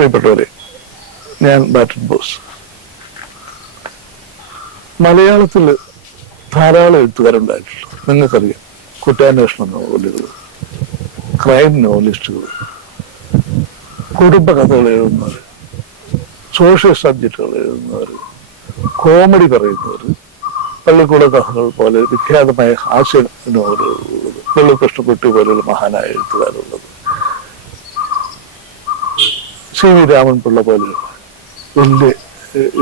പ്രിയപ്പെട്ടവരെ, ഞാൻ batten boss. മലയാളത്തിൽ ധാരാളം എഴുത്തുകാരുണ്ടായിട്ടുണ്ട്. നിങ്ങൾക്കറിയാം, കുറ്റാന്വേഷണ നോവലുകൾ, ക്രൈം നോവലിസ്റ്റുകൾ, കുടുംബ കഥകൾ എഴുതുന്നവർ, സോഷ്യൽ സബ്ജക്റ്റുകൾ എഴുതുന്നവർ, കോമഡി പറയുന്നവർ, പള്ളിക്കൂട കഥകൾ പോലെ വിഖ്യാതമായ ഹാസ്യ നോവലുകളുള്ളത്, വെള്ളിക്കൃഷ്ണക്കുട്ടി പോലെയുള്ള മഹാനായ എഴുത്തുകാരുള്ളത്, സി വി രാമൻപിള്ള പോലെയുള്ള വലിയ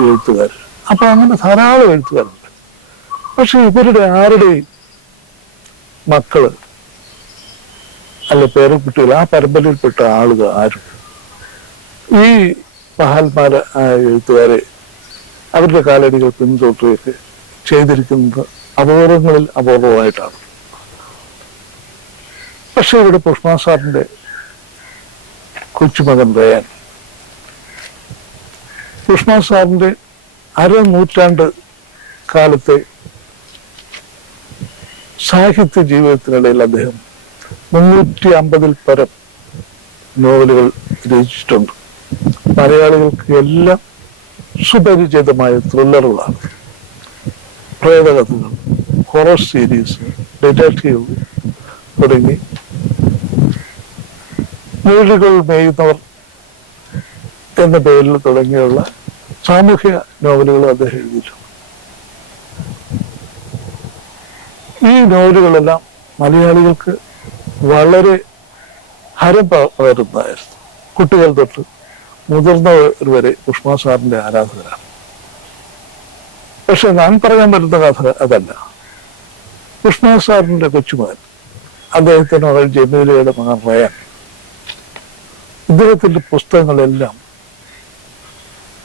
എഴുത്തുകാർ. അപ്പൊ അങ്ങനെ ധാരാളം എഴുത്തുകാരുണ്ട്. പക്ഷെ ഇവരുടെ ആരുടെയും മക്കള് അല്ല പേരക്കുട്ടികൾ, ആ പരമ്പരയിൽപ്പെട്ട ആളുകൾ ആരും ഈ മഹാത്മാര എഴുത്തുകാരെ അവരുടെ കാലടികൾ പിന്തുടരുകയൊക്കെ ചെയ്തിരിക്കുന്നത് അപൂർവങ്ങളിൽ അപൂർവമായിട്ടാണ്. പക്ഷെ ഇവിടെ പുഷ്പ സാറിന്റെ കൊച്ചുമകൻ റയാൻ, പുഷ്പ സാറിന്റെ അരനൂറ്റാണ്ട് കാലത്തെ സാഹിത്യ ജീവിതത്തിനിടയിൽ അദ്ദേഹം 350-ൽ പരം നോവലുകൾ രചിച്ചിട്ടുണ്ട്. മലയാളികൾക്ക് എല്ലാം സുപരിചിതമായ ത്രില്ലറുകളാണ്, പ്രേതകഥകൾ, ഹൊറർ സീരീസ്, ഡിറ്റക്റ്റീവ് തുടങ്ങി വീടുകൾ മേയുന്നവർ എന്ന പേരിൽ തുടങ്ങിയുള്ള സാമൂഹ്യ നോവലുകളും അദ്ദേഹം എഴുതിയിട്ടുണ്ട്. ഈ നോവലുകളെല്ലാം മലയാളികൾക്ക് വളരെ ഹരം പകരുന്നതായിരുന്നു. കുട്ടികൾ തൊട്ട് മുതിർന്നവർ വരെ പുഷ്പ സാറിന്റെ ആരാധകരാണ്. പക്ഷെ ഞാൻ പറയാൻ വരുന്ന കഥ അതല്ല. പുഷ്പ സാറിന്റെ കൊച്ചുമകൻ, അദ്ദേഹത്തിന്റെ മകൾ ജമീലയുടെ മകൻ റയാൻ, ഇദ്ദേഹത്തിന്റെ പുസ്തകങ്ങളെല്ലാം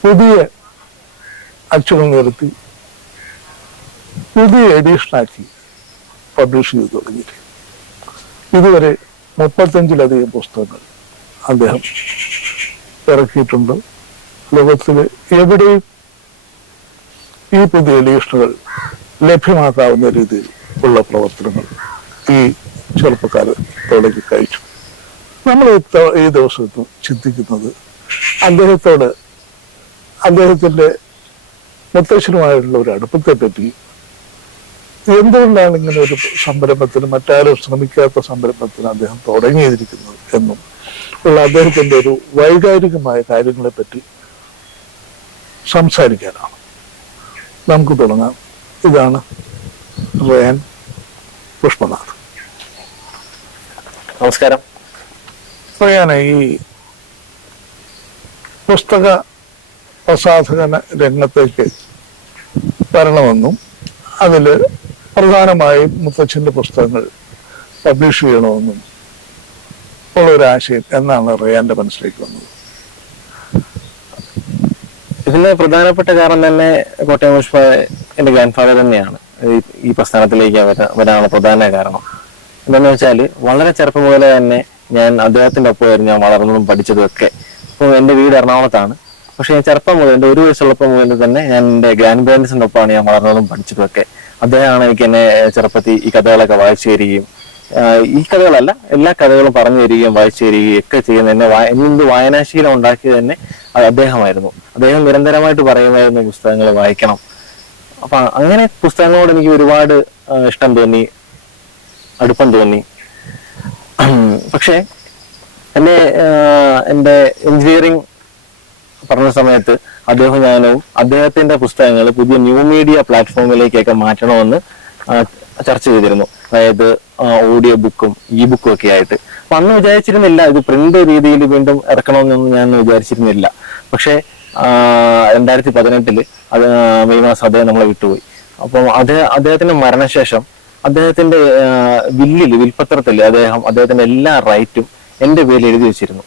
പുതിയ അച്ചുകൾ നിർത്തി പുതിയ എഡീഷനാക്കി പബ്ലിഷ് ചെയ്ത് തുടങ്ങി. ഇതുവരെ 35-ലധികം പുസ്തകങ്ങൾ അദ്ദേഹം ഇറക്കിയിട്ടുണ്ട്. ലോകത്തില് എവിടെയും ഈ പുതിയ എഡീഷനുകൾ ലഭ്യമാക്കാവുന്ന രീതിയിൽ ഉള്ള പ്രവർത്തനങ്ങൾ ഈ ചെറുപ്പക്കാർ തുടങ്ങി കഴിച്ചു. നമ്മൾ ഈ ദിവസത്തും ചിന്തിക്കുന്നത് അദ്ദേഹത്തോട്, അദ്ദേഹത്തിന്റെ മുത്തശ്ശനുമായിട്ടുള്ള ഒരു അടുപ്പത്തെ പറ്റി, എന്തുകൊണ്ടാണ് ഇങ്ങനെ ഒരു സംരംഭത്തിന്, മറ്റാരും ശ്രമിക്കാത്ത സംരംഭത്തിന് അദ്ദേഹം തുടങ്ങിയിരിക്കുന്നത് എന്നും ഉള്ള അദ്ദേഹത്തിന്റെ ഒരു വൈകാരികമായ കാര്യങ്ങളെ പറ്റി സംസാരിക്കാനാണ്. നമുക്ക് തുടങ്ങാം. ഇതാണ് റയാൻ പുഷ്പനാഥ്. നമസ്കാരം. റയാനെ, ഈ പുസ്തക പ്രസാധകന രംഗത്തേക്ക് വരണമെന്നും അതിൽ പ്രധാനമായും മുത്തച്ഛൻ്റെ പുസ്തകങ്ങൾ പബ്ലിഷ് ചെയ്യണമെന്നും ഉള്ളൊരാശയം എന്നാണ് റയാന്റെ മനസ്സിലേക്ക് വന്നത്? ഇതിലെ പ്രധാനപ്പെട്ട കാരണം തന്നെ കോട്ടയം പുഷ്പ എൻ്റെ ഗ്രാൻഡ് ഫാദർ തന്നെയാണ് ഈ പ്രസ്ഥാനത്തിലേക്ക് വരാനുള്ള പ്രധാന കാരണം. എന്താണെന്ന് വെച്ചാൽ, വളരെ ചെറുപ്പം മുതലേ തന്നെ ഞാൻ അദ്ദേഹത്തിൻ്റെ ഒപ്പമായിരുന്നു ഞാൻ വളർന്നതും പഠിച്ചതും ഒക്കെ. ഇപ്പോൾ എൻ്റെ വീട് എറണാകുളത്താണ്. പക്ഷെ ഞാൻ ചെറുപ്പം മുതൽ, എൻ്റെ 1 വയസ്സുള്ളപ്പോൾ മുതൽ തന്നെ ഞാൻ എൻ്റെ ഗ്രാൻഡ് പേരൻസിൻ്റെ ഒപ്പമാണ് ഞാൻ വളർന്നതും പഠിച്ചതും ഒക്കെ. അദ്ദേഹമാണ് എനിക്ക് എന്നെ ചെറുപ്പത്തിൽ ഈ കഥകളൊക്കെ വായിച്ചു തരികയും, ഈ കഥകളല്ല എല്ലാ കഥകളും പറഞ്ഞു തരികയും വായിച്ചു തരികയും ഒക്കെ ചെയ്യുന്ന എന്നെ എന്ത് വായനാശീലം ഉണ്ടാക്കിയത് തന്നെ അത് അദ്ദേഹമായിരുന്നു. അദ്ദേഹം നിരന്തരമായിട്ട് പറയുമായിരുന്നു പുസ്തകങ്ങൾ വായിക്കണം. അപ്പൊ അങ്ങനെ പുസ്തകങ്ങളോട് എനിക്ക് ഒരുപാട് ഇഷ്ടം തോന്നി, അടുപ്പം തോന്നി. പക്ഷേ എൻ്റെ എഞ്ചിനീയറിംഗ് പറഞ്ഞ സമയത്ത് ഞാനും അദ്ദേഹത്തിന്റെ പുസ്തകങ്ങൾ പുതിയ ന്യൂ മീഡിയ പ്ലാറ്റ്ഫോമിലേക്കൊക്കെ മാറ്റണമെന്ന് ചർച്ച ചെയ്തിരുന്നു. അതായത് ഓഡിയോ ബുക്കും ഇ ബുക്കും ഒക്കെ ആയിട്ട്. അപ്പൊ അന്ന് വിചാരിച്ചിരുന്നില്ല ഇത് പ്രിന്റ് രീതിയിൽ വീണ്ടും ഇറക്കണമെന്നൊന്നും ഞാൻ വിചാരിച്ചിരുന്നില്ല. പക്ഷെ 2018 അത് മെയ് മാസം അദ്ദേഹം നമ്മളെ വിട്ടുപോയി. അപ്പം അദ്ദേഹത്തിന്റെ മരണശേഷം അദ്ദേഹത്തിന്റെ വിൽപത്രത്തിൽ അദ്ദേഹത്തിന്റെ എല്ലാ റൈറ്റും എൻ്റെ പേരിൽ എഴുതി വെച്ചിരുന്നു.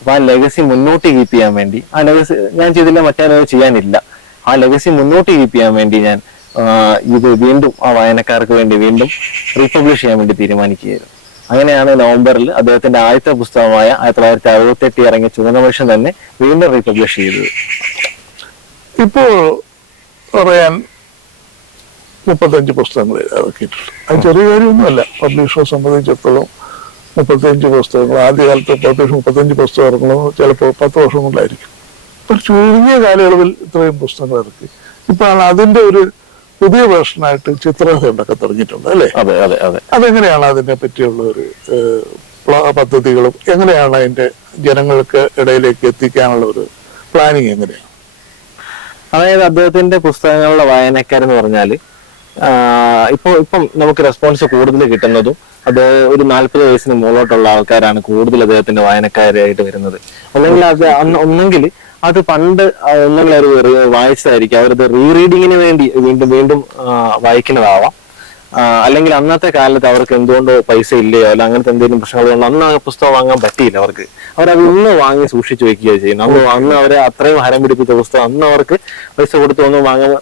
അപ്പൊ ആ ലെഗസി മുന്നോട്ട് കീപ്പ് ചെയ്യാൻ വേണ്ടി, ആ ലെഗസി ഞാൻ ചെയ്തില്ല, മറ്റാരും ചെയ്യാനില്ല, ആ ലെഗസി മുന്നോട്ട് കീപ്പ് ചെയ്യാൻ വേണ്ടി ഞാൻ ഇത് വീണ്ടും ആ വായനക്കാർക്ക് വേണ്ടി വീണ്ടും റീപബ്ലിഷ് ചെയ്യാൻ വേണ്ടി തീരുമാനിക്കുകയായിരുന്നു. അങ്ങനെയാണ് നവംബറിൽ അദ്ദേഹത്തിന്റെ ആദ്യത്തെ പുസ്തകമായ 1968 ഇറങ്ങിയ ചുവന്ന മനുഷ്യൻ തന്നെ വീണ്ടും റീപബ്ലിഷ് ചെയ്തത്. ഇപ്പോൾ പറയാൻ 35 പുസ്തകങ്ങൾ ഇറക്കിയിട്ടുണ്ട്. അത് ചെറിയ കാര്യമൊന്നുമല്ല. പബ്ലിഷറെ സംബന്ധിച്ചിടത്തോളം 35 പുസ്തകങ്ങൾ, ആദ്യകാലത്ത് 35 പുസ്തകം ഇറങ്ങുന്നത് ചിലപ്പോൾ 10 വർഷം കൊണ്ടായിരിക്കും. ഇപ്പൊ ചുരുങ്ങിയ കാലയളവിൽ ഇത്രയും പുസ്തകങ്ങൾ ഇറക്കി. ഇപ്പൊ അതിന്റെ ഒരു പുതിയ വേർഷനായിട്ട് ചിത്രകഥ ഉണ്ടാക്കാൻ തുടങ്ങിയിട്ടുണ്ട് അല്ലേ? അതെ അതെ അതെ. അതെങ്ങനെയാണ് അതിനെ പറ്റിയുള്ള ഒരു പദ്ധതികളും എങ്ങനെയാണ് അതിന്റെ ജനങ്ങൾക്ക് ഇടയിലേക്ക് എത്തിക്കാനുള്ള ഒരു പ്ലാനിങ് എങ്ങനെയാണ്? അതായത് അദ്ദേഹത്തിന്റെ പുസ്തകങ്ങളുടെ വായനക്കാരെന്ന് പറഞ്ഞാല് ഇപ്പം നമുക്ക് റെസ്പോൺസ് കൂടുതൽ കിട്ടുന്നതും അത് ഒരു 40 വയസ്സിന് മുകളിലോട്ടുള്ള ആൾക്കാരാണ് കൂടുതൽ അദ്ദേഹത്തിന്റെ വായനക്കാരായിട്ട് വരുന്നത്. അല്ലെങ്കിൽ അത് ഒന്നെങ്കിൽ അത് പണ്ട് ഒന്നെങ്കിൽ അവർ വായിച്ചതായിരിക്കും, അവരത് റീറീഡിങ്ങിന് വേണ്ടി വീണ്ടും വീണ്ടും വായിക്കുന്നതാവാം. അല്ലെങ്കിൽ അന്നത്തെ കാലത്ത് അവർക്ക് എന്തുകൊണ്ടോ പൈസ ഇല്ലയോ അല്ല അങ്ങനത്തെ എന്തെങ്കിലും പ്രശ്നങ്ങളുണ്ടോ അന്ന് ആ പുസ്തകം വാങ്ങാൻ പറ്റിയില്ല അവർക്ക്. അവരത് ഇന്ന് വാങ്ങി സൂക്ഷിച്ചു വെക്കുകയോ ചെയ്യുന്നു. അന്ന് അവരെ അത്രയും ഹരം പിടിപ്പിച്ച പുസ്തകം അന്ന് അവർക്ക് പൈസ കൊടുത്ത് ഒന്നും വാങ്ങാൻ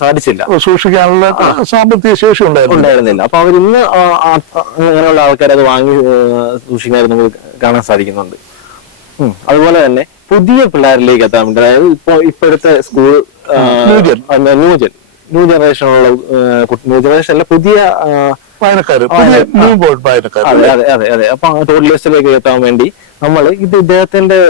സാധിച്ചില്ല, സൂക്ഷിക്കാനുള്ള സാമ്പത്തിക ശേഷി ഉണ്ടായിരുന്നില്ല. അപ്പൊ അവരിന്ന് അങ്ങനെയുള്ള ആൾക്കാർ അത് വാങ്ങി സൂക്ഷിക്കാനായിട്ട് നമുക്ക് കാണാൻ സാധിക്കുന്നുണ്ട്. അതുപോലെ തന്നെ പുതിയ പിള്ളേരിലേക്ക് എത്താൻ വേണ്ടി, അതായത് ഇപ്പോഴത്തെ സ്കൂൾ ന്യൂ ജനറേഷനുള്ള ന്യൂ ജനറേഷനിലെ പുതിയ വായനക്കാർ. അതെ അതെ അതെ അതെ. അപ്പൊ ടോട്ടലിസ്റ്റിലേക്ക് എത്താൻ വേണ്ടി നമ്മൾ ഇദ്ദേഹത്തിന്റെ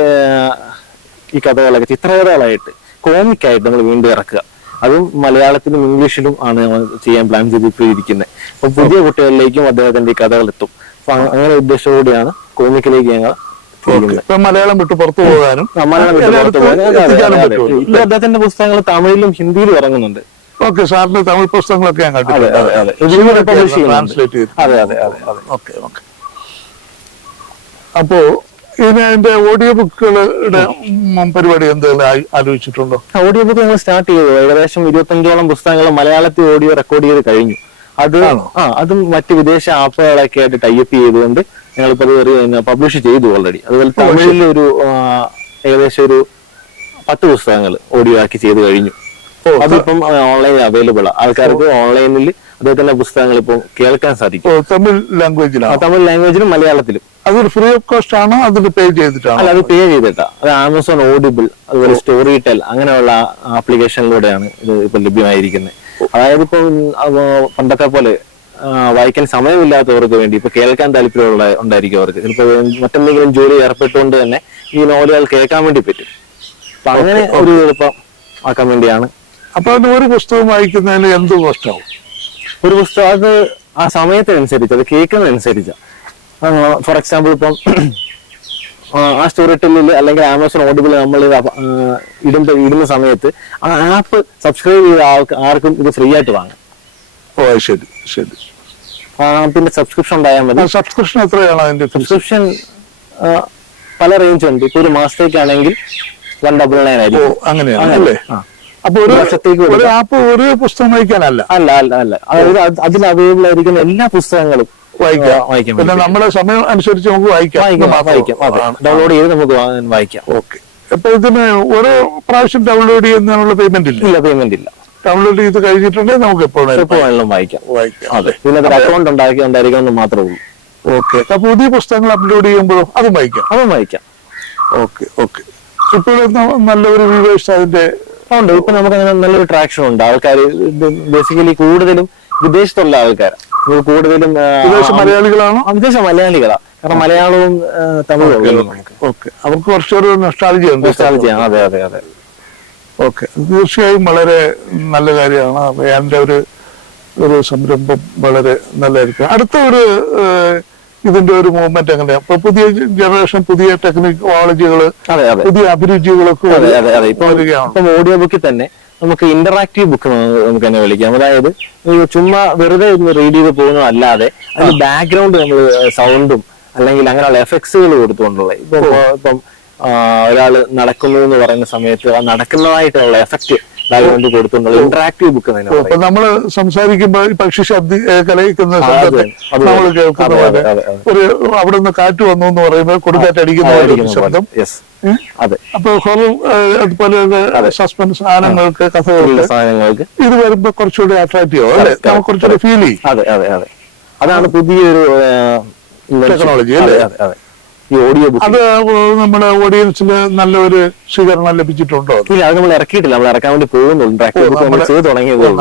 ഈ കഥകളൊക്കെ ചിത്രകഥകളായിട്ട് കോമിക്കായിട്ട് നമ്മൾ വീണ്ടും ഇറക്കുക. അതും മലയാളത്തിലും ഇംഗ്ലീഷിലും ആണ് ചെയ്യാൻ പ്ലാൻ ചെയ്തിരിക്കുന്നത്. അപ്പൊ പുതിയ കുട്ടികളിലേക്കും അദ്ദേഹത്തിന്റെ ഈ കഥകൾ എത്തും. അപ്പൊ അങ്ങനെ ഉദ്ദേശത്തോടെയാണ് കോമിക്കിലേക്ക് ഞങ്ങൾ മലയാളം വിട്ട് പുറത്തു പോകാനും അദ്ദേഹത്തിന്റെ പുസ്തകങ്ങൾ തമിഴിലും ഹിന്ദിയിലും ഇറങ്ങുന്നുണ്ട്. ഓക്കെ, സാറിന്റെ തമിഴ് പുസ്തകങ്ങളൊക്കെ ഞാൻ ട്രാൻസ്ലേറ്റ് ചെയ്തു. അതെ അതെ അതെ. Okay okay. അപ്പോ ഇനി അതിന്റെ ഓഡിയോ ബുക്കുകളുടെ പരിപാടി എന്തെങ്കിലും ആലോചിച്ചിട്ടുണ്ടോ? ഓഡിയോ ബുക്ക് ഞങ്ങൾ സ്റ്റാർട്ട് ചെയ്തു. ഏകദേശം 25ഓളം പുസ്തകങ്ങൾ മലയാളത്തിൽ ഓഡിയോ റെക്കോർഡ് ചെയ്ത് കഴിഞ്ഞു. അതും മറ്റ് വിദേശ ആപ്പുകളൊക്കെ ആയിട്ട് ടൈപ്പ് ചെയ്തുകൊണ്ട് ഞങ്ങളിപ്പോ പബ്ലിഷ് ചെയ്തു ഓൾറെഡി. അതുപോലെ തമിഴിൽ ഒരു ഏകദേശം ഒരു 10 പുസ്തകങ്ങൾ ഓഡിയോ ആക്കി ചെയ്ത് കഴിഞ്ഞു. അതിപ്പം ഓൺലൈൻ അവൈലബിൾ ആണ്. ആൾക്കാർക്ക് ഓൺലൈനിൽ അദ്ദേഹത്തിന്റെ പുസ്തകങ്ങൾ ഇപ്പൊ കേൾക്കാൻ സാധിക്കും. തമിഴ് ലാംഗ്വേജിലാണ്? തമിഴ് ലാംഗ്വേജിലും മലയാളത്തിലും. അതൊരു ഫ്രീ ഓഫ് കോസ്റ്റ് ആണോ അതിന് പേ ചെയ്തിട്ടാണോ? അല്ല, അത് പേ ചെയ്തിട്ടാ. അത് ആമസോൺ ഓഡിബിൾ അതുപോലെ സ്റ്റോറി ടെൽ അങ്ങനെയുള്ള ആപ്ലിക്കേഷനിലൂടെയാണ് ഇത് ഇപ്പൊ ലഭ്യമായിരിക്കുന്നത്. അതായത് ഇപ്പൊ പണ്ടത്തെ പോലെ വായിക്കാൻ സമയമില്ലാത്തവർക്ക് വേണ്ടി ഇപ്പൊ കേൾക്കാൻ താല്പര്യമുള്ള ഉണ്ടായിരിക്കും അവർക്ക്. ചിലപ്പോ മറ്റെന്തെങ്കിലും ജോലി ഏർപ്പെട്ടുകൊണ്ട് തന്നെ ഈ നോവലുകൾ കേൾക്കാൻ വേണ്ടി പറ്റും. അപ്പൊ അങ്ങനെ ഒരു എളുപ്പം ആക്കാൻ വേണ്ടിയാണ്. അപ്പൊ ഒരു പുസ്തകം വായിക്കുന്നതിന് എന്ത് കോസ്റ്റാവും? ഒരു പുസ്തകം അത് ആ സമയത്തിനനുസരിച്ച്, അത് കേൾക്കുന്നതനുസരിച്ച്. ഫോർ എക്സാമ്പിൾ ഇപ്പം ആ സ്റ്റോറി ടെല്ലിൽ അല്ലെങ്കിൽ ആമസോൺ ഓഡിബിൾ നമ്മൾ ഇടുന്ന സമയത്ത് ആ ആപ്പ് സബ്സ്ക്രൈബ് ചെയ്ത ആർക്കും ഇത് ഫ്രീ ആയിട്ട് വാങ്ങാം. ഓ ശരി ശരി. പിന്നെ സബ്സ്ക്രിപ്ഷൻ ഉണ്ടായാൽ മതി. സബ്സ്ക്രിപ്ഷൻ എത്രയാണ് അതിന്റെ? സബ്സ്ക്രിപ്ഷൻ പല റേഞ്ച് ഉണ്ട്. ഇപ്പൊ ഒരു മാസത്തേക്കാണെങ്കിൽ 199 ആയിരിക്കും. അങ്ങനെയാണ്. അപ്പൊ ഒരു ആപ്പ് ഒരു പുസ്തകം വായിക്കാനല്ല? അല്ല അല്ല അല്ല. അതിൽ അവൈലബിൾ ആയിരിക്കുന്ന എല്ലാ പുസ്തകങ്ങളും വായിക്കാം. പിന്നെ നമ്മുടെ സമയം അനുസരിച്ച് നമുക്ക് വായിക്കാം. ഡൗൺലോഡ് ചെയ്ത് നമുക്ക് വായിക്കാം. ഓക്കെ. അപ്പൊ ഇതിന് ഓരോ പ്രാവശ്യം ഡൗൺലോഡ് ചെയ്യുന്നതിനുള്ള പേയ്മെന്റ് ഇല്ല? ഇല്ല, പേയ്മെന്റ് ഇല്ല. ഡൗൺലോഡ് ചെയ്ത് കഴിഞ്ഞിട്ടുണ്ടെങ്കിൽ നമുക്ക് എപ്പോഴും വായിക്കാം. അതെ, പിന്നെ ഒരു അക്കൗണ്ട് ഉണ്ടായിരിക്കണം മാത്രമേ ഉള്ളൂ. ഓക്കെ. അപ്പൊ പുതിയ പുസ്തകങ്ങൾ അപ്ലോഡ് ചെയ്യുമ്പോഴും അതും വായിക്കാം. Okay okay. ഇപ്പോഴും നല്ലൊരു വ്യൂവേഴ്സ് അതിന്റെ ഉണ്ട്. ഇപ്പൊ നമുക്ക് അങ്ങനെ നല്ലൊരു ട്രാക്ഷൻ ഉണ്ട്. ആൾക്കാർ ബേസിക്കലി കൂടുതലും വിദേശത്തുള്ള ആൾക്കാരാണ്. കൂടുതലും വിദേശ മലയാളികളാണോ? വിദേശ മലയാളികളാണ്. കാരണം മലയാളവും തമിഴും ഓക്കെ. അവർക്ക് കുറച്ചൊരു നൊസ്റ്റാൾജിയ ഉണ്ട്. അതെ അതെ അതെ. ഓക്കെ, തീർച്ചയായും വളരെ നല്ല കാര്യമാണ്. എന്റെ ഒരു സംരംഭം വളരെ നല്ലതായിരിക്കും. അടുത്ത ഒരു ഇതിന്റെ ഒരു മൂവ്മെന്റ് എങ്ങനെയാ? ഇപ്പൊ പുതിയ ജനറേഷൻ, പുതിയ ടെക്നോളജികള്, പുതിയ അഭിരുചികളൊക്കെ ഇപ്പം ഓഡിയോ ബുക്കിൽ തന്നെ നമുക്ക് ഇന്ററാക്റ്റീവ് ബുക്ക് നമുക്ക് തന്നെ വിളിക്കാം. അതായത് ചുമ്മാ വെറുതെ റീഡ് ചെയ്ത് പോകുന്നതല്ലാതെ അതിന് ബാക്ക്ഗ്രൗണ്ട് നമ്മൾ സൗണ്ടും അല്ലെങ്കിൽ അങ്ങനെയുള്ള എഫക്ട്സുകൾ കൊടുത്തുകൊണ്ടുള്ള ഇപ്പം ഒരാള് നടക്കുന്നു എന്ന് പറയുന്ന സമയത്ത് ആ നടക്കുന്നതായിട്ടുള്ള എഫക്ട് ബാക്ക്ഗ്രൗണ്ട് കൊടുത്തുകൊണ്ടുള്ള ഇന്ററാക്റ്റീവ് ബുക്ക് തന്നെ. ഇപ്പൊ നമ്മള് സംസാരിക്കുമ്പോ പക്ഷി കലയിക്കുന്ന നമ്മൾ കേൾക്കുന്ന പോലെ ഒരു അവിടെ നിന്ന് കാറ്റ് വന്നു എന്ന് പറയുമ്പോൾ കൊടുക്കാറ്റടിക്കുന്ന ശബ്ദം. അതെ. അപ്പൊ ഹൊറർ അതുപോലെ സസ്പെൻസ് സാധനങ്ങൾക്ക്, കഥകൾക്ക് ഇത് വരുമ്പോ കുറച്ചുകൂടി അട്രാക്റ്റീവ് അല്ലെ? നമുക്ക് കുറച്ചുകൂടി ഫീൽ ചെയ്യും. അതെ അതെ അതെ. അതാണ് പുതിയൊരു ടെക്നോളജി അല്ലേ? ഈ ഓഡിയോ ബുക്ക്. അത് നമ്മുടെ ഓഡിയൻസിന് നല്ലൊരു സ്വീകരണം ലഭിച്ചിട്ടുണ്ടോ? ഇല്ല, അത് നമ്മൾ ഇറക്കിയിട്ടില്ല. നമ്മൾ ഇറക്കാൻ വേണ്ടി പോകുന്നുണ്ട്.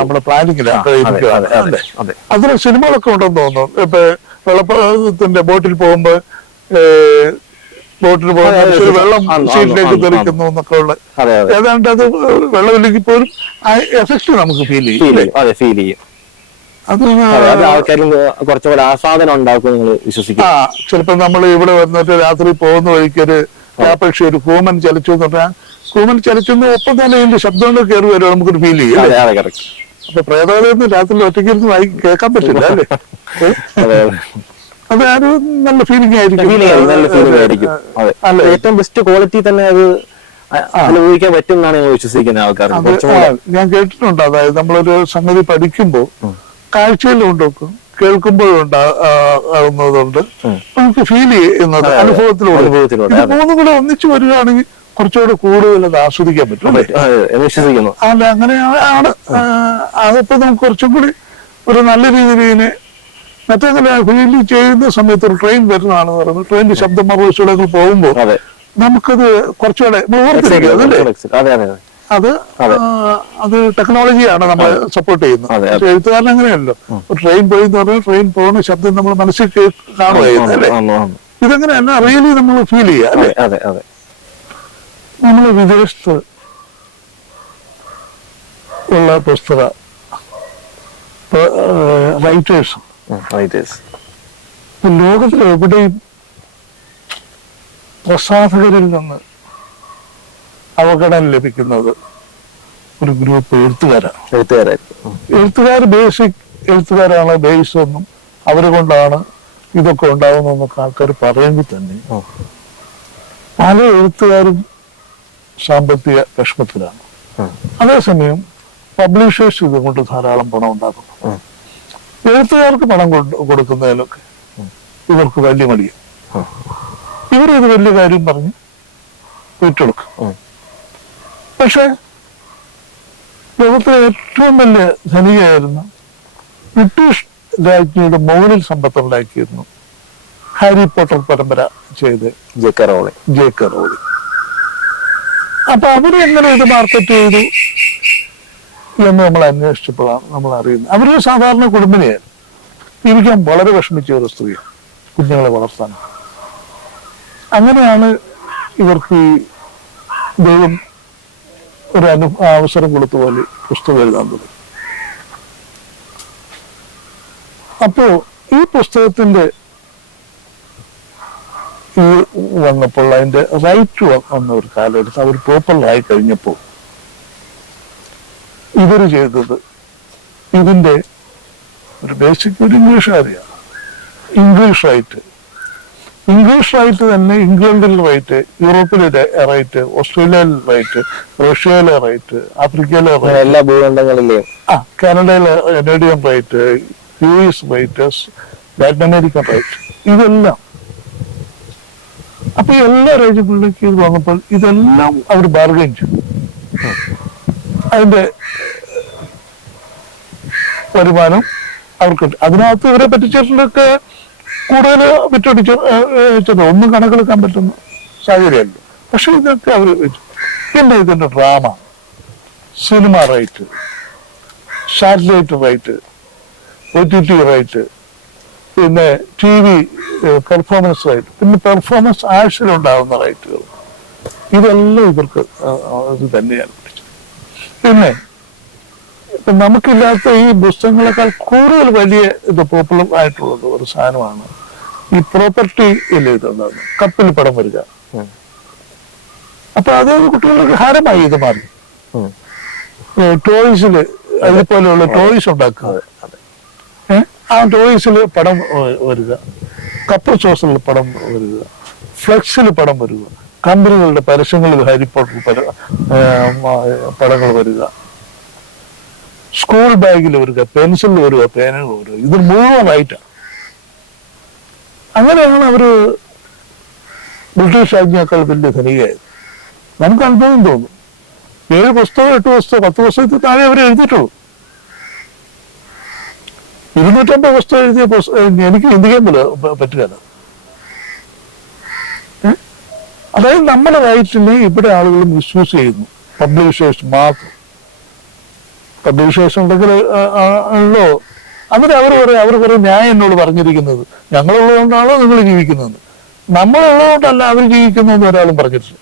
നമ്മുടെ പ്ലാനിങ്ങിലാണ്. അതിന് സിനിമകളൊക്കെ ഉണ്ടെന്ന് തോന്നുന്നു. ഇപ്പൊ വെള്ളത്തിന്റെ ബോട്ടിൽ പോകുമ്പോ ബോട്ടിൽ പോകുന്ന വെള്ളം ഷീറ്റിലേക്ക് തെറിക്കുന്നു എന്നൊക്കെ ഉള്ള ഏതാണ്ട് അത് വെള്ളമില്ലെങ്കിൽ പോലും ആ എഫക്ട് നമുക്ക് ഫീൽ ചെയ്യും. അത് കുറച്ചുകൂടെ ആസ്വാദനം ഉണ്ടാക്കും നിങ്ങൾ വിശ്വസിക്കും. ചിലപ്പോ നമ്മൾ ഇവിടെ വന്നിട്ട് രാത്രി പോകുന്ന വഴിക്കൊരു പക്ഷി ഒരു കൂമൻ ചലിച്ചു എന്ന് പറഞ്ഞാൽ കൂമൻ ചലിച്ചെന്ന് ഒപ്പം തന്നെ ഇതിന്റെ ശബ്ദങ്ങൾ കയറി വരുമോ നമുക്കൊരു ഫീൽ ചെയ്യും. അപ്പൊ പ്രേതാലയൊന്നും രാത്രി ഒറ്റയ്ക്കിരുന്ന് കേൾക്കാൻ പറ്റില്ല അല്ലേ? അത് ഒരു നല്ല ഫീലിംഗ് ആയിരിക്കും. ഏറ്റവും ബെസ്റ്റ് ക്വാളിറ്റി തന്നെ അത് അനുഭവിക്കാൻ പറ്റും എന്നാണ് ഞാൻ വിശ്വസിക്കുന്ന ആൾക്കാർ. ഞാൻ കേട്ടിട്ടുണ്ട്. അതായത് നമ്മളൊരു സംഗതി പഠിക്കുമ്പോൾ കാഴ്ചയിലുണ്ടാക്കും, കേൾക്കുമ്പോഴും ആകുന്നതുകൊണ്ട് നമുക്ക് ഫീൽ ചെയ്യുന്നത് അനുഭവത്തിലൂടെ. മൂന്നും കൂടെ ഒന്നിച്ചു വരികയാണെങ്കിൽ കുറച്ചുകൂടെ കൂടുതൽ അത് ആസ്വദിക്കാൻ പറ്റും. വിശ്വസിക്കുന്നു. അല്ല അങ്ങനെയാണ്. അതിപ്പോ നമുക്ക് കുറച്ചും കൂടി ഒരു നല്ല രീതിയിൽ മറ്റേങ്ങനെ ഫീൽ ചെയ്യുന്ന സമയത്ത് ഒരു ട്രെയിൻ വരുന്നതാണെന്ന് പറയുന്നത് ട്രെയിനിന്റെ ശബ്ദം മറുവശൂടെ പോകുമ്പോൾ നമുക്കത് കുറച്ചുകൂടെ അത് ടെക്നോളജിയാണ് നമ്മളെ സപ്പോർട്ട് ചെയ്യുന്നത്. എഴുത്തുകാരൻ അങ്ങനെയല്ലോ. ട്രെയിൻ പോയി എന്ന് പറഞ്ഞാൽ ട്രെയിൻ പോകുന്ന ശബ്ദം നമ്മൾ മനസ്സിൽ കാണുകയായിരുന്നു അല്ലേ? ഇതെങ്ങനെയല്ല റിയലി നമ്മൾ ഫീൽ ചെയ്യുക അല്ലേ? നമ്മൾ വിദേശത്ത് ഉള്ള പുസ്തക റൈറ്റേഴ്സും ലോകത്തിൽ എവിടെയും പ്രസാധകരിൽ നിന്ന് അവഗണന ലഭിക്കുന്നത് ഒരു ഗ്രൂപ്പ് എഴുത്തുകാർ ബേസിക് എഴുത്തുകാരാണ് ബേസ് ഒന്നും അവരെ കൊണ്ടാണ് ഇതൊക്കെ ഉണ്ടാവുന്നതെന്നൊക്കെ ആൾക്കാർ പറയുമ്പോൾ തന്നെ പല എഴുത്തുകാരും സാമ്പത്തിക വിഷമത്തിലാണ്. അതേസമയം പബ്ലിഷേഴ്സ് ഇതുകൊണ്ട് ധാരാളം പണം ഉണ്ടാക്കുന്നു. എഴുത്തുകാർക്ക് പണം കൊടുക്കുന്നതിലൊക്കെ ഇവർക്ക് വലിയ മടിയാണ്. ഇവരിത് വലിയ കാര്യം പറഞ്ഞ് ഏറ്റെടുക്കും. പക്ഷെ ലോകത്തിലെ ഏറ്റവും വലിയ ധനികയായിരുന്ന ബ്രിട്ടീഷ് രാജ്ഞിയുടെ മുകളിൽ സമ്പത്തുണ്ടാക്കിയിരുന്നു ഹാരി പോട്ടർ പരമ്പര ചെയ്ത് ജെ.കെ. റോളിംഗ്. അപ്പൊ അവരെങ്ങനെ ഇത് മാർക്കറ്റ് ചെയ്തു എന്ന് നമ്മൾ അന്വേഷിച്ചപ്പോഴാണ് നമ്മൾ അറിയുന്നത്. അവരൊരു സാധാരണ കുടുംബിനെയാണ്. ജീവിക്കാൻ വളരെ വിഷമിച്ച ഒരു സ്ത്രീയാണ്, കുഞ്ഞുങ്ങളെ വളർത്താൻ. അങ്ങനെയാണ് ഇവർക്ക് ദൈവം ഒരു അവസരം കൊടുത്ത പോലെ പുസ്തകം എഴുതാൻ തുടങ്ങി. അപ്പോ ഈ പുസ്തകത്തിന്റെ ഈ വന്നപ്പോൾ അതിന്റെ റൈറ്റ് വന്ന ഒരു കാലഘട്ടത്ത് അവർ പോപ്പുലറായി കഴിഞ്ഞപ്പോൾ ഇവര് ചെയ്തത് ഇതിന്റെ ഒരു ബേസിക് ഒരു ഇംഗ്ലീഷുകാരിയാണ്. ഇംഗ്ലീഷ് റൈറ്റ് തന്നെ ഇംഗ്ലണ്ടിൽ റൈറ്റ്, യൂറോപ്പിലെ റൈറ്റ്, ഓസ്ട്രേലിയയിലെ റൈറ്റ്, റഷ്യയിലെ റൈറ്റ്, ആഫ്രിക്കയിലെ റൈറ്റ്, എല്ലാ ഭൂഖണ്ഡങ്ങളിലെയും കാനഡയിലെ Canadian right, US right, Latin American right, ഇതെല്ലാം. അപ്പൊ എല്ലാ രാജ്യങ്ങളിലേക്ക് ഇത് വന്നപ്പോൾ ഇതെല്ലാം അവർ ബാർഗൈൻ ചെയ്തു. അതിന്റെ വരുമാനം അവർക്ക് അതിനകത്ത് ഇവരെ പറ്റിച്ചിട്ടൊക്കെ കൂടുതൽ വിറ്റടിച്ചത് ഒന്നും കണക്കെടുക്കാൻ പറ്റുന്ന സാഹചര്യമല്ല. പക്ഷെ ഇതൊക്കെ അവർ വെച്ചു. പിന്നെ ഇതിന്റെ drama, cinema right, satellite right, OTT right, പിന്നെ TV പെർഫോമൻസ് റൈറ്റ്, പിന്നെ പെർഫോമൻസ് ആഴ്ചയിലുണ്ടാകുന്ന റൈറ്റുകൾ, ഇതെല്ലാം ഇവർക്ക് ഇത് തന്നെയാണ് പിടിച്ചത്. പിന്നെ നമുക്കില്ലാത്ത ഈ പുസ്തകങ്ങളെക്കാൾ കൂടുതൽ വലിയ ഇത് പോപ്പുലർ ആയിട്ടുള്ളത് ഒരു സാധനമാണ് ഈ പ്രോപ്പർട്ടി ഇതുണ്ടാകുന്നത്. കപ്പിൽ പടം വരിക. അപ്പൊ അത് കുട്ടികൾക്ക് ഹാരമായി ഇത് മാറി. ടോയ്സില് അതുപോലെയുള്ള ടോയ്സ് ഉണ്ടാക്കുക, ആ ടോയ്സിൽ പടം വരിക, കപ്പ് സോസിൽ പടം വരിക, ഫ്ലെക്സിൽ പടം വരിക, കമ്പനികളുടെ പരസ്യങ്ങളിൽ ഹാരി പോട്ടർ പടങ്ങൾ വരിക, സ്കൂൾ ബാഗിൽ വരിക, പെൻസിൽ വരിക, പേനകൾ വരിക, ഇത് മുഴുവൻ റൈറ്റാണ്. അങ്ങനെയാണ് അവര് ബ്രിട്ടീഷ് രാജ്ഞിയേക്കാൾ വലിയ ധനികയായത്. നമുക്ക് അത്ഭുതം തോന്നും. 7 പുസ്തകം 8 പുസ്തകം 10 പുസ്തകത്തിൽ താഴെ അവർ എഴുതിയിട്ടുള്ളൂ. 250 പുസ്തകം എഴുതിയ എനിക്ക് ചിന്തിക്കാൻ പറ്റുകയാണ്. അതായത് നമ്മുടെ റൈറ്റിനെ ഇവിടെ ആളുകൾ മിസ്യൂസ് ചെയ്യുന്നു. പബ്ലിഷേഴ്സ് മാത്രം. പബ്ലിഷേഴ്സ് ഉണ്ടെങ്കിൽ ആണല്ലോ അവർ പറയും ഞാൻ എന്നോട് പറഞ്ഞിരിക്കുന്നത് ഞങ്ങളുള്ളതുകൊണ്ടാണോ നിങ്ങൾ ജീവിക്കുന്നത്, നമ്മളുള്ളതുകൊണ്ടല്ല അവർ ജീവിക്കുന്നതെന്ന് ഒരാളും പറഞ്ഞിട്ടില്ല.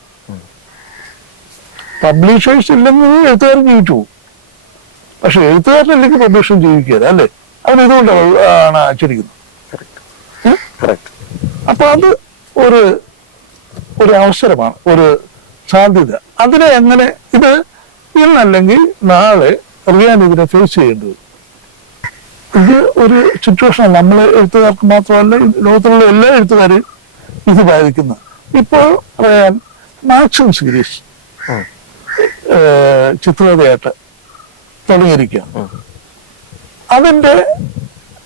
പബ്ലിഷേഴ്സ് ഇല്ലെങ്കിൽ എഴുത്തുകാരൻ ജീവിച്ചു പോകും. പക്ഷെ എഴുത്തുകാരനില്ലെങ്കിൽ പബ്ലിഷൻ ജീവിക്കുക അല്ലേ? അവൻ ഇതുകൊണ്ടാണ് അച്ചടിക്കുന്നത്. അപ്പൊ അത് ഒരു അവസരമാണ്, ഒരു സാധ്യത. അതിനെ എങ്ങനെ ഇത് ഇന്നല്ലെങ്കിൽ നാളെ റിയാൻ ഇതിനെ ഫേസ് ചെയ്യേണ്ടത്. ഇത് ഒരു സിറ്റുവേഷൻ നമ്മൾ എഴുത്തുകാർക്ക് മാത്രമല്ല, ലോകത്തിലുള്ള എല്ലാ എഴുത്തുകാരെയും ഇത് ബാധിക്കുന്ന. ഇപ്പോൾ റിയാൻ മാക്സിം സീരീസ് ചിത്രകഥയായിട്ട് തുടങ്ങിയിരിക്കുകയാണ്. അതിന്റെ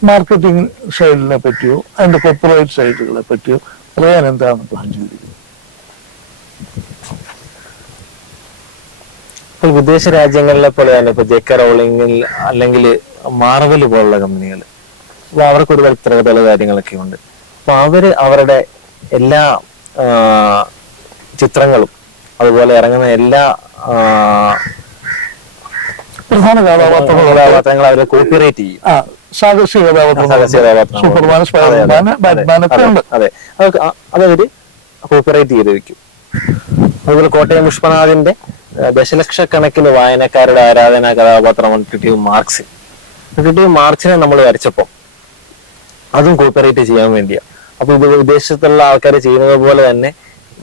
മാർക്കറ്റിംഗ് സൈഡിനെ പറ്റിയോ അതിന്റെ കോർപ്പറേറ്റ് സൈഡുകളെ പറ്റിയോ റിയാൻ എന്താണ് പ്ലാൻ ചെയ്തിരിക്കുന്നത്? ഇപ്പോൾ വിദേശ രാജ്യങ്ങളിലെ പോലെ തന്നെ ഇപ്പൊ ജെ.കെ. റൗളിംഗിൽ അല്ലെങ്കിൽ മാർവൽ പോലുള്ള കമ്പനികൾ, അപ്പൊ അവർക്ക് ഒരുപാട് ചിത്രകഥകളും കാര്യങ്ങളൊക്കെ ഉണ്ട്. അപ്പൊ അവരുടെ എല്ലാ ചിത്രങ്ങളും അതുപോലെ ഇറങ്ങുന്ന എല്ലാ പ്രധാന കഥാപാത്രങ്ങൾ അവരെ കോപ്പിറൈറ്റ് ചെയ്യും. സാഹസിക സൂപ്പർമാൻ, സ്പൈഡർമാൻ, ബാറ്റ്മാൻ ഒക്കെ ഉണ്ട്. അതെ, അതവര് കോപ്പിറൈറ്റ് ചെയ്ത് വെക്കും. അതുപോലെ കോട്ടയം പുഷ്പനാഥിന്റെ ദശലക്ഷക്കണക്കിന് വായനക്കാരുടെ ആരാധനാ കഥാപാത്രമാണ് ഡിറ്റക്റ്റീവ് മാർക്സ്. ഡിറ്റക്റ്റീവ് മാർക്സിനെ നമ്മൾ വരച്ചപ്പോൾ അതും കോപ്പിറൈറ്റ് ചെയ്യാൻ വേണ്ടിയാ. അപ്പൊ ഇത് വിദേശത്തുള്ള ആൾക്കാർ ചെയ്യുന്നത് പോലെ തന്നെ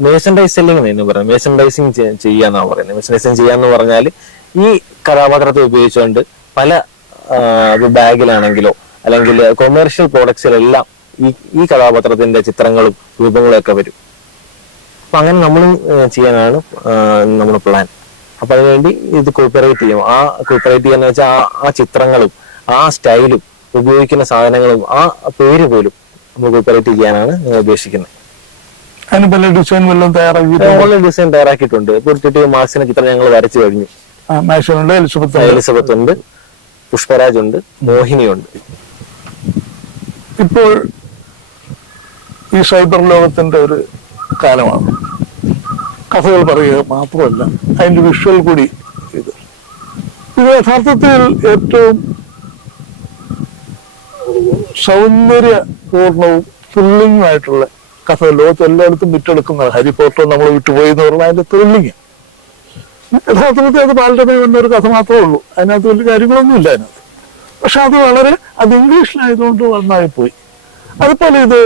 മേസൻഡൈസ് സെല്ലിംഗ് എന്ന് പറയുന്നത്, മേസൻഡൈസിങ് ചെയ്യാന്നാ പറയുന്നത്. മേസൻഡൈസിങ് ചെയ്യാന്ന് പറഞ്ഞാൽ ഈ കഥാപാത്രത്തെ ഉപയോഗിച്ചുകൊണ്ട് പല ബാഗിലാണെങ്കിലോ അല്ലെങ്കിൽ കൊമേഴ്ഷ്യൽ പ്രോഡക്ട്സിലെല്ലാം ഈ കഥാപാത്രത്തിന്റെ ചിത്രങ്ങളും രൂപങ്ങളും ഒക്കെ വരും. അപ്പൊ അങ്ങനെ നമ്മൾ ചെയ്യാനാണ് നമ്മുടെ പ്ലാൻ. അപ്പൊ അതിനുവേണ്ടി ഇത് കോപ്പറേറ്റ് ചെയ്യും. ആ കോപ്പറേറ്റ് ചെയ്യാന്ന് വെച്ചാൽ ആ ചിത്രങ്ങളും ആ സ്റ്റൈലും ഉപയോഗിക്കുന്ന സാധനങ്ങളും ആ പേര് പോലും നമ്മൾ കോപ്പറേറ്റ് ചെയ്യാനാണ് ഞങ്ങൾ ഉദ്ദേശിക്കുന്നത്. അതിന് ഡിസൈൻ വല്ലതും ഡിസൈൻ തയ്യാറാക്കിയിട്ടുണ്ട്. ഇപ്പോൾ ഡിറ്റക്റ്റീവ് മാർക്സിന്റെ ചിത്രം ഞങ്ങൾ വരച്ചു കഴിഞ്ഞു. എലിസബത്ത് ഉണ്ട്, പുഷ്പരാജ് ഉണ്ട്, മോഹിനിയുണ്ട്. ഇപ്പോൾ ഈ സൈബർ ലോകത്തിന്റെ ഒരു കാലമാണ്. കഥകൾ പറയുക മാത്രമല്ല, അതിന്റെ വിഷ്വൽ കൂടി. ഇത് യഥാർത്ഥത്തിൽ ഏറ്റവും സൗന്ദര്യപൂർണവും ത്രില്ലിംഗും ആയിട്ടുള്ള കഥ ലോകത്ത് എല്ലായിടത്തും വിറ്റെടുക്കുന്നത്. ഹാരി പോട്ടർ നമ്മൾ വിട്ടുപോയി എന്ന് പറഞ്ഞാൽ അതിന്റെ ത്രില്ലിങ്. യഥാർത്ഥത്തിൽ അത് ബാലരമ എന്നൊരു കഥ മാത്രമേ ഉള്ളൂ, അതിനകത്ത് വലിയ കാര്യങ്ങളൊന്നുമില്ല അതിനകത്ത്. പക്ഷെ അത് ഇംഗ്ലീഷിലായതുകൊണ്ട് നന്നായി പോയി. അതുപോലെ ഇത്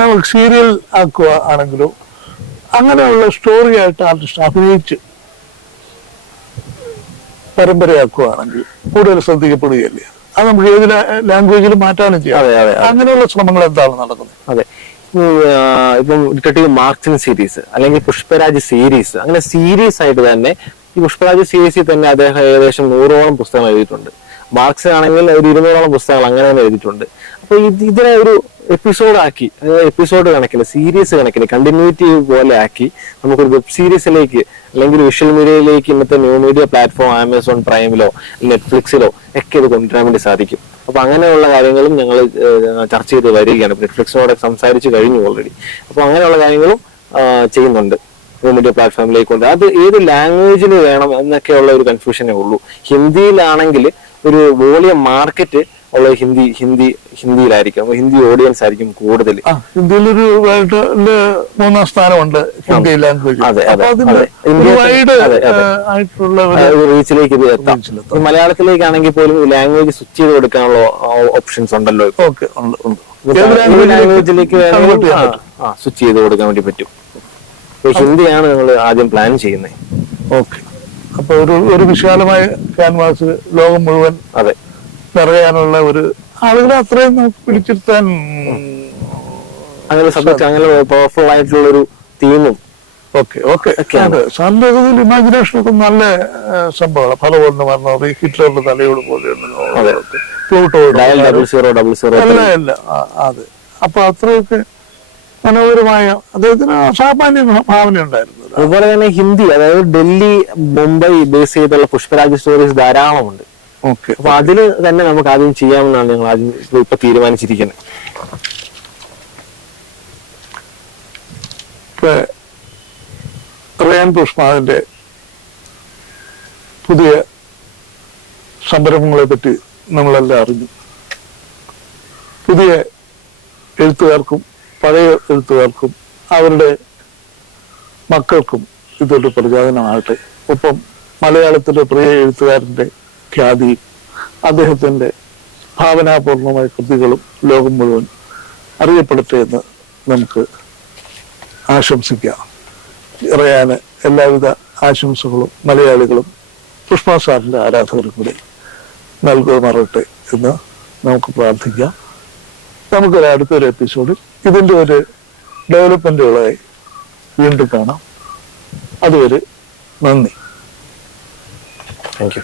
നമുക്ക് സീരിയൽ ആക്കുക ആണെങ്കിലോ അങ്ങനെയുള്ള സ്റ്റോറി ആയിട്ട് ആർട്ടിസ്റ്റ് അഭിനയിച്ച് പരമ്പരയാക്കുകയാണെങ്കിൽ കൂടുതൽ ശ്രദ്ധിക്കപ്പെടുകയല്ലേ. അത് നമുക്ക് ഏത് ലാംഗ്വേജിലും മാറ്റാനും ചെയ്യാം. അങ്ങനെയുള്ള ശ്രമങ്ങൾ എന്താണ് നടക്കുന്നത്? അതെ, ഇപ്പം ഡിറ്റക്റ്റീവ് മാർക്സിൻ സീരീസ് അല്ലെങ്കിൽ പുഷ്പരാജ് സീരീസ്, അങ്ങനെ സീരീസ് ആയിട്ട് തന്നെ ഈ പുഷ്പരാജ് സീരീസിൽ തന്നെ അദ്ദേഹം ഏകദേശം 100ഓളം പുസ്തകങ്ങൾ എഴുതിയിട്ടുണ്ട്. മാർക്സ് ആണെങ്കിൽ ഒരു 200ഓളം പുസ്തകങ്ങൾ അങ്ങനെ തന്നെ എഴുതിയിട്ടുണ്ട്. അപ്പൊ ഇതിനെ ഒരു എപ്പിസോഡാക്കി, എപ്പിസോഡ് കണക്കിന് സീരീസ് കണക്കിന് കണ്ടിന്യൂറ്റി പോലെ ആക്കി നമുക്കൊരു വെബ് സീരീസിലേക്ക് അല്ലെങ്കിൽ വിഷ്വൽ മീഡിയയിലേക്ക് ഇന്നത്തെ ന്യൂ മീഡിയ പ്ലാറ്റ്ഫോം ആമസോൺ പ്രൈമിലോ നെറ്റ്ഫ്ലിക്സിലോ ഒക്കെ ഇത് കൊണ്ടുവരാൻ വേണ്ടി സാധിക്കും. അപ്പൊ അങ്ങനെയുള്ള കാര്യങ്ങളും ഞങ്ങൾ ചർച്ച ചെയ്ത് വരികയാണ്. നെറ്റ്ഫ്ലിക്സിനോട് സംസാരിച്ച് കഴിഞ്ഞു ഓൾറെഡി. അപ്പൊ അങ്ങനെയുള്ള കാര്യങ്ങളും ചെയ്യുന്നുണ്ട് ന്യൂ മീഡിയ പ്ലാറ്റ്ഫോമിലേക്ക് കൊണ്ട്. അത് ഏത് ലാംഗ്വേജിൽ വേണം എന്നൊക്കെയുള്ള ഒരു കൺഫ്യൂഷനേ ഉള്ളൂ. ഹിന്ദിയിലാണെങ്കിൽ ഒരു വോളിയം മാർക്കറ്റ് ഉള്ള ഹിന്ദിയിലായിരിക്കും, ഹിന്ദി ഓഡിയൻസ് ആയിരിക്കും കൂടുതൽ. ഹിന്ദിയിലൊരു 3ാം സ്ഥാനമുണ്ട് ഹിന്ദി ലാംഗ്വേജ്. റീച്ചിലേക്ക് ഇത് എത്താം. മലയാളത്തിലേക്കാണെങ്കിൽ പോലും ലാംഗ്വേജ് സ്വിച്ച് ചെയ്ത് കൊടുക്കാനുള്ള ഓപ്ഷൻസ് ഉണ്ടല്ലോ. ലാംഗ്വേജിലേക്ക് സ്വിച്ച് ചെയ്ത് കൊടുക്കാൻ വേണ്ടി പറ്റും. ഹിന്ദിയാണ് നമ്മൾ ആദ്യം പ്ലാൻ ചെയ്യുന്നത്. ഓക്കെ, അപ്പൊ ഒരു വിശാലമായ ക്യാൻവാസ് ലോകം മുഴുവൻ നിറയാനുള്ള ഒരു ആളുകളെ അത്രയും നമുക്ക് പിടിച്ചിരുത്താൻ അങ്ങനെ സബ്ജക്ട് അങ്ങനെ പവർഫുൾ ആയിട്ടുള്ള ഒരു തീമും സാറിന്റെ ഇമാജിനേഷൻ ഒക്കെ നല്ല സംഭവമാണ്. ഫലപോലെ മരണം, ഹിറ്റ്ലറിന്റെ തലയോട് പോലെയുള്ള അതെ. അപ്പൊ അത്രയൊക്കെ മനോഹരമായ അദ്ദേഹത്തിന് അസാമാന്യ ഭാവന ഉണ്ടായിരുന്നു. അതുപോലെ തന്നെ ഹിന്ദി, അതായത് ഡൽഹി, മുംബൈ ബേസ് ചെയ്തുള്ള പുഷ്പരാജ് സ്റ്റോറീസ് ധാരാളമുണ്ട്. അപ്പൊ അതില് തന്നെ നമുക്ക് ആദ്യം ചെയ്യാമെന്നാണ് ഞങ്ങൾ ആദ്യം ഇപ്പൊ തീരുമാനിച്ചിരിക്കുന്നത്. റിയാൻ പുഷ്പനാഥിന്റെ പുതിയ സംരംഭങ്ങളെ പറ്റി നമ്മളെല്ലാം അറിഞ്ഞു. പുതിയ എഴുത്തുകാർക്കും പഴയ എഴുത്തുകാർക്കും അവരുടെ മക്കൾക്കും ഇതൊരു പ്രചോദനമാകട്ടെ. ഒപ്പം മലയാളത്തിലെ പ്രിയ എഴുത്തുകാരൻ്റെ ഖ്യാതിയും അദ്ദേഹത്തിൻ്റെ ഭാവനാപൂർണമായ കൃതികളും ലോകം മുഴുവൻ അറിയപ്പെടട്ടെ എന്ന് നമുക്ക് ആശംസിക്കാം. റയാന് എല്ലാവിധ ആശംസകളും മലയാളികളും പുഷ്പ സാറിൻ്റെ ആരാധകരും കൂടി നൽകുമാറട്ടെ എന്ന് നമുക്ക് പ്രാർത്ഥിക്കാം. നമുക്കൊരു അടുത്തൊരു എപ്പിസോഡിൽ ഇതിൻ്റെ ഒരു ഡെവലപ്മെൻറ്റുകളായി വീണ്ടും കാണാം. അതുവരെ നന്ദി. Thank you.